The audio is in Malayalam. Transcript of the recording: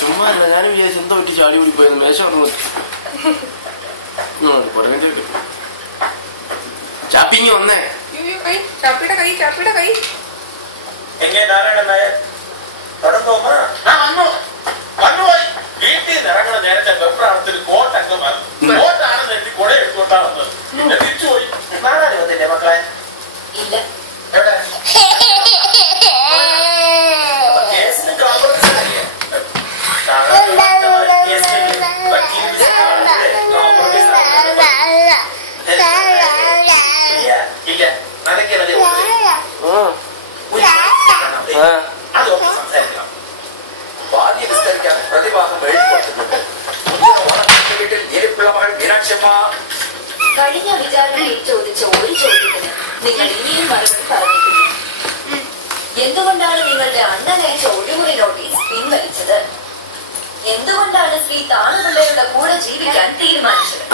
ചുമ്മാ ഞാനും വിചാരിച്ചു എന്താ പറ്റി ചാടി കൂടി പോയത് മേശം ചാപ്പിങ്ങി വന്നേ വീട്ടിൽ നിന്ന് ഇറങ്ങണ നേരത്തെ വെപ്രാണത്തിൽ കോട്ടൊക്കെ കോട്ടാണെന്ന് എത്തി കുട എടുത്തോട്ടാ വന്നത്. പിന്നെ തിരിച്ചുപോയി. നാളെ വന്നില്ലേ മക്കളെ? ഇല്ല. എവിടെ? കേസിന് കോംപ്രമൈസ് ആയില്ലേ? ഇല്ല. നനയ്ക്ക് വലിയ അതൊക്കെ സംസാരിക്കണം. ഭാര്യ വിസ്തരിക്കാൻ പ്രതിഭാസം എഴുതിക്കൊടുത്തിട്ടുണ്ട്. വീട്ടിൽ ഞെരുപ്പുള്ള മകൾ മീനാക്ഷമ്മ. കഴിഞ്ഞ വിചാരണയിൽ ചോദിച്ച ഒരു ചോദ്യത്തിന് നിങ്ങൾ ഇനിയും മറുപടി പറഞ്ഞിട്ടില്ല. എന്തുകൊണ്ടാണ് നിങ്ങളുടെ അണ്ണൻ അയച്ച ഒഴിമുറി നോട്ടീസ് പിൻവലിച്ചത്? എന്തുകൊണ്ടാണ് ശ്രീ താണുപിള്ളയുടെ കൂടെ ജീവിക്കാൻ തീരുമാനിച്ചത്?